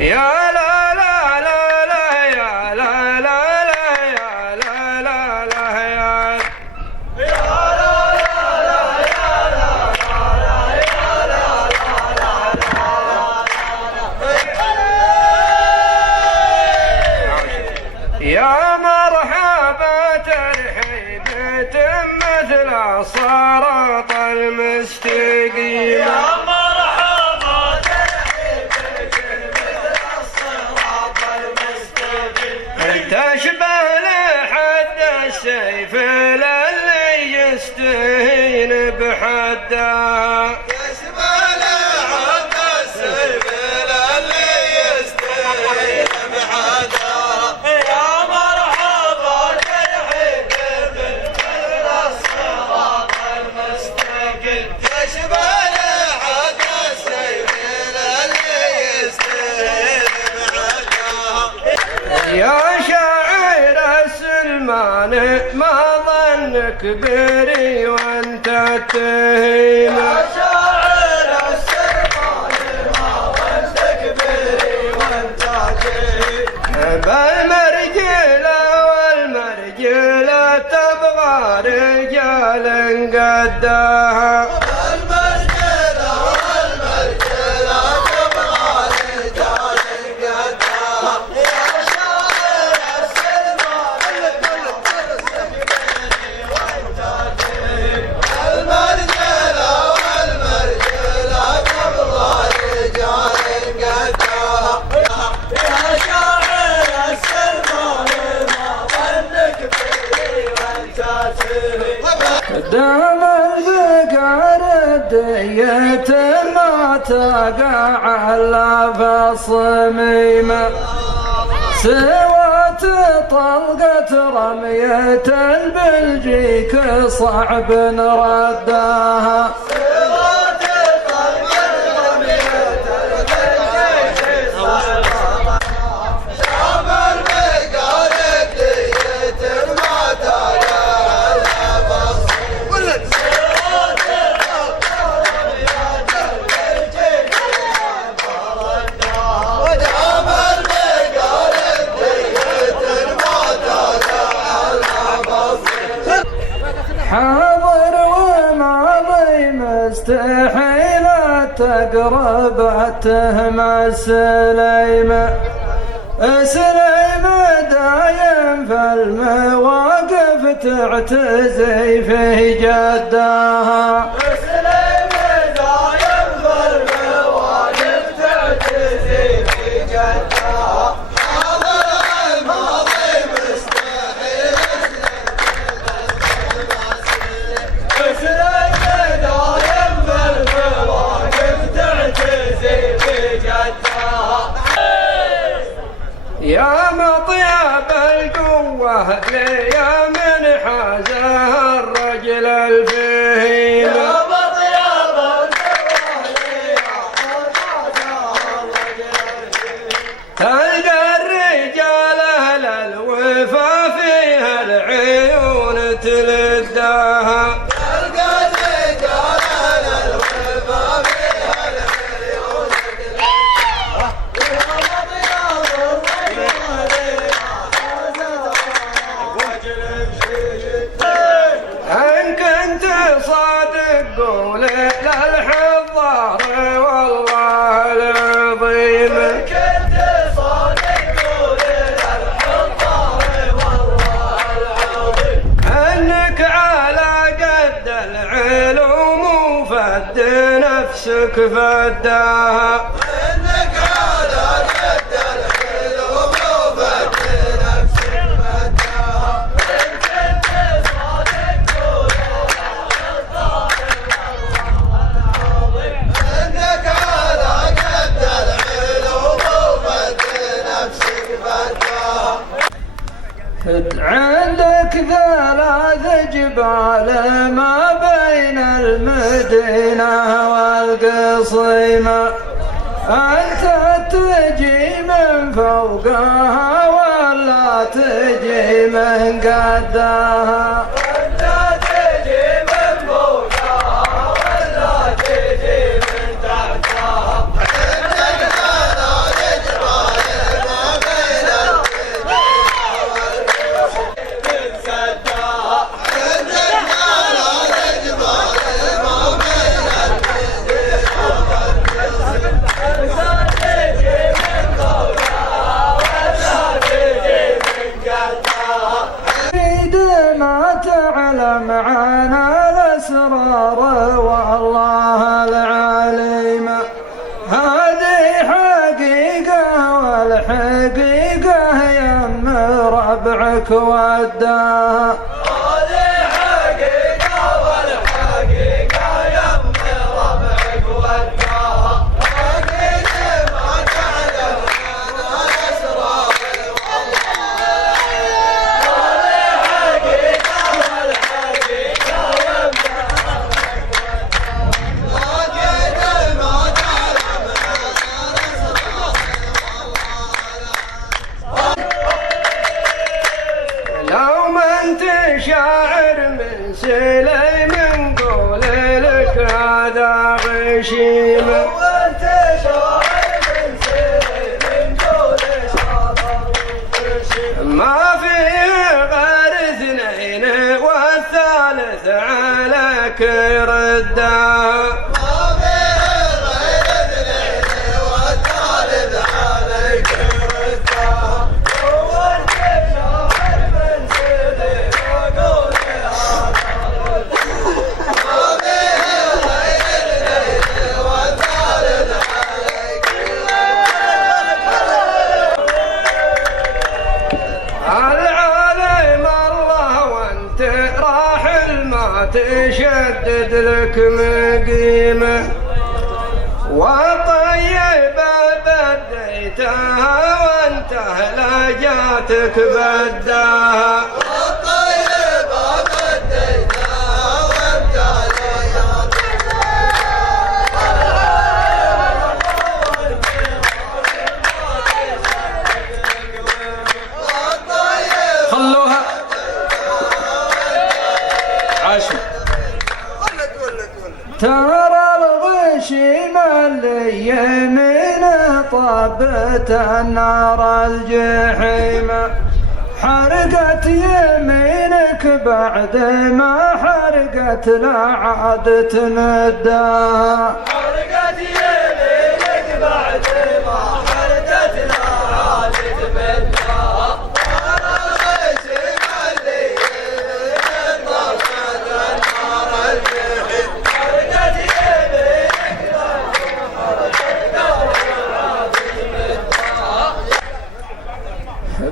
يا لا لا لا لا يا لا لا لا يا لا لا لا يا يا مرحبا ترحيبة مثل الصراط المستقيم يا مرحبا ترحيبة مثل الصراط المستقيم تشبه لحد السيف للي يستهين بحدها يا شاعر السلمان ما ظنك بري وانت تهيم يا شاعر السلمان ما ظنك بري وانت تهيم بالمرجلة والمرجلة تبغى رجال قدها دام الفقر الدية ما تقع على فالصميمة سوات طلقة رمية بلجيك صعب ردها حاضر وماضي مستحيل تقرب تهم سليمة سليمة دايم في المواقف تعتزي في جدها سليمة دايم في المواقف تعتزي في جدها يا مطيب القوة يا من حازها الرجل الفهيم يا مطيب القوة يا من حازها الرجل الفهيم تلقى الرجال أهل الوفا فيها العيون تلدها قول للحضار والله العظيم كنت صادق قول للحضار والله العظيم انك على قد العلوم وفد نفسك فداها انك على قد العلوم وفد نفسك فداها عندك ثلاث جبال ما بين المدينة والقصيمة أنت تجي من فوقها ولا تجي من قدها أنت تجي من فوقها ولا تجي من تحتها ربعك وداها. شاعر من سليم قول لك هذا غشيمة. وانت شاعر من سليم قول هذا غشيمة. ما في غير اثنين والثالث عليك ردها. ما في غير اثنين والثالث عليك ردها. تشدد لك مقيمة وطيبة بديتها وانت لجاتك بداها. وطيبة بديتها وانت لجاتك بداها. خلوها عاشوا. ترى الغشيمة اللي يمينه طابت النار الجحيمة. حرقت يمينك بعد ما حرقت لا عاد تمدها. حرقت يمينك بعد ما حرقت لا عاد تمدها.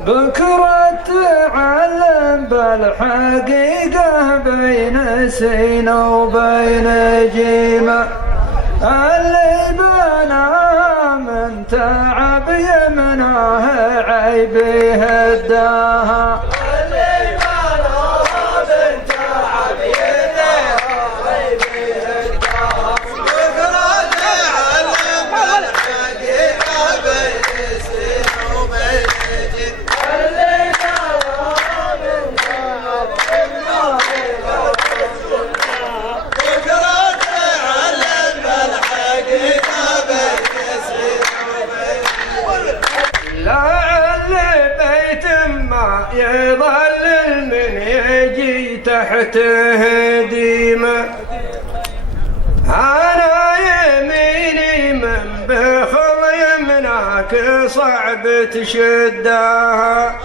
بكرة تعلم بالحقيقة بين سينا وبين جيمة. اللي بنا من تعب يمناه عيبي هداها. اللي بنا من تعب يمناه عيبي هداها. بكرة تعلم بالحقيقة بين سينا وبين يظل من يجي تحته ديمة. أنا يميني من بخل يمناك صعب تشدها.